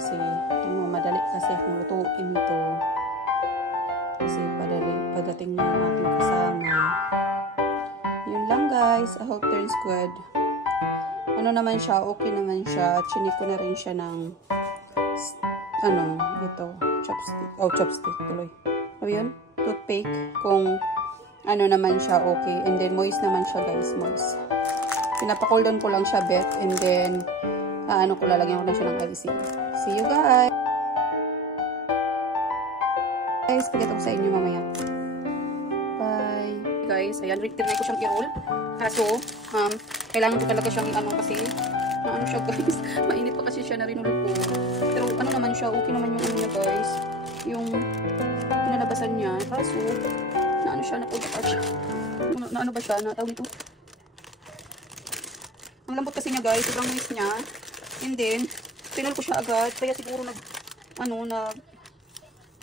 kasi madali kasi akong lutuin to. Kasi pagdating ng ating kasama. Yun lang guys. I hope turns good. Ano naman siya, okay naman siya. Chinik ko na rin siya ng ito, chopstick. Oh, chopstick tuloy. O yun, toothpick. Kung ano naman siya, okay. And then moist naman siya guys, moist. Pinapacool down ko lang siya bet. And then lalagyan ko na siya ng icing. See you guys! Guys, pagkita ko sa inyo mamaya. Bye! Guys, ayan, tinry ko siyang i-roll. Kaso, kailangan ko talaga siyang kasi, siya guys. Mainit pa kasi siya na rinul ko. Pero naman siya, okay naman yung niya guys. Yung pinalabasan niya. Kaso, siya, napulta siya. Ba siya? Natawag ito. Ang lambot kasi niya guys, sobrang moist niya. And then, pinol ko siya agad. Kaya siguro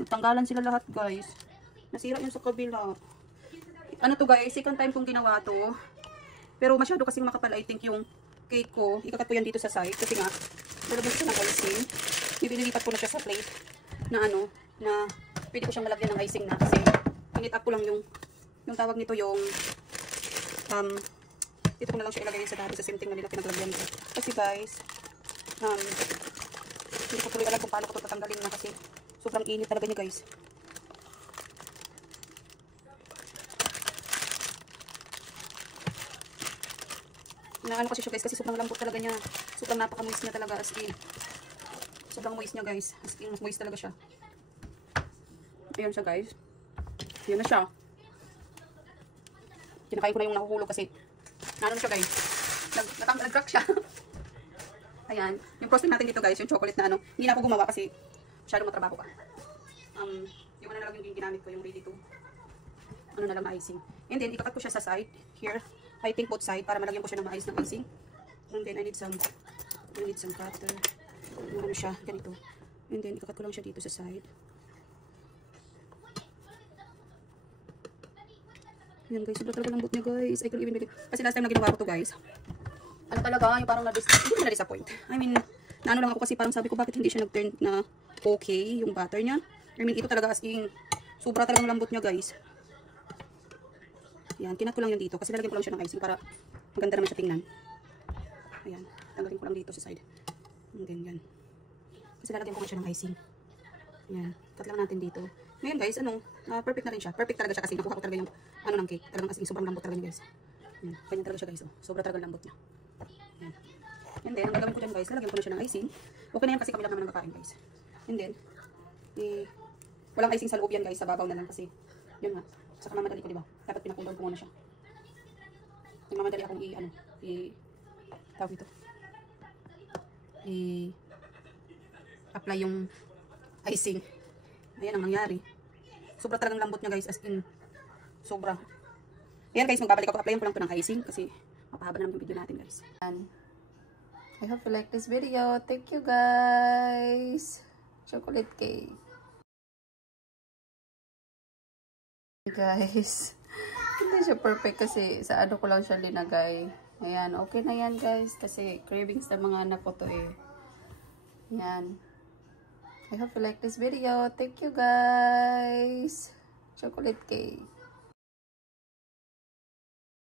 nagtanggalan sila lahat guys. Nasira yun sa kabila. To guys, second time kong ginawa to. Pero masyado kasing makapal I think yung cake ko. Ikakat ko yan dito sa side. Kasi nga, lalagyan ko siya ng icing. Binilipat ko na siya sa plate. Na pwede ko siyang malagyan ng icing na. Kasi, pinit up ko lang yung tawag nito yung dito ko na lang siya ilagay sa dati sa same thing na nila pinaglagyan ko. Kasi guys, hindi ko tuloy alam kung paano ko ito tatanggalin na kasi sobrang init talaga niya guys. Kasi siya guys kasi sobrang lambot talaga niya. Sobrang napaka-moist niya talaga as in. Sobrang moist niya guys. As in, mas moist talaga siya. Ayan siya guys. Ayan na siya. Kinakain ko na yung nahuhulog kasi siya guys. Nag-crack siya. Ayan. Yung frosting natin dito guys, yung chocolate na hindi na ako gumawa kasi masyadong matrabaho pa. Yung na lang yung ginamit ko, yung ready to. Na lang na icing. And then, ikakat ko siya sa side. Here. I think both side para malagyan ko siya ng maayos ng icing. And then, I need some cutter. Siya, ganito. And then, ikakat ko lang siya dito sa side. Ayan guys, sobrang talaga lambot niya guys. I can't even believe. Kasi last time na ginawa ko to guys. Talaga, yung parang hindi na disappoint. I mean, lang ako kasi parang sabi ko bakit hindi siya nag-turn na okay yung butter niya. I mean, ito talaga as in, sobra talagang lambot niya guys. Ayan, kinat ko lang yan dito kasi lalagyan ko lang siya ng icing para maganda naman siya tingnan. Ayan, tanggalin ko lang dito sa side. And then yan. Kasi lalagyan ko siya ng icing. Ayan, cut lang natin dito. Ngayon guys, perfect na rin siya. Perfect talaga siya kasi nakuha ko talaga yung ng cake. Talagang as in, sobrang lambot talaga niya guys. Ayan, ganyan talaga siya guys. Oh. Sobra talaga lambot niya. Ayan. And then, ang gagawin ko dyan guys, lalagyan ko na siya ng icing. Okay na yan kasi kami lang naman nagkakain guys. And then, walang icing sa loob yan guys, sa babaw na lang kasi, yun nga, saka mamadali ko diba? Dapat pinakulong ko muna siya. Mamadali akong tawag ito. Apply yung icing. Ayan ang nangyari. Sobra talagang lambot niya guys, as in, sobra. Ayan guys, magbabalik ako. Applyan ko lang ito ng icing kasi mapahaba na naman yung video natin guys. And I hope you like this video. Thank you guys. Chocolate cake. Guys, hindi siya perfect kasi sa ko lang siya linagay. Ayan, okay na yan guys kasi cravings ng mga anak ko to eh. Ayan. I hope you like this video. Thank you guys. Chocolate cake.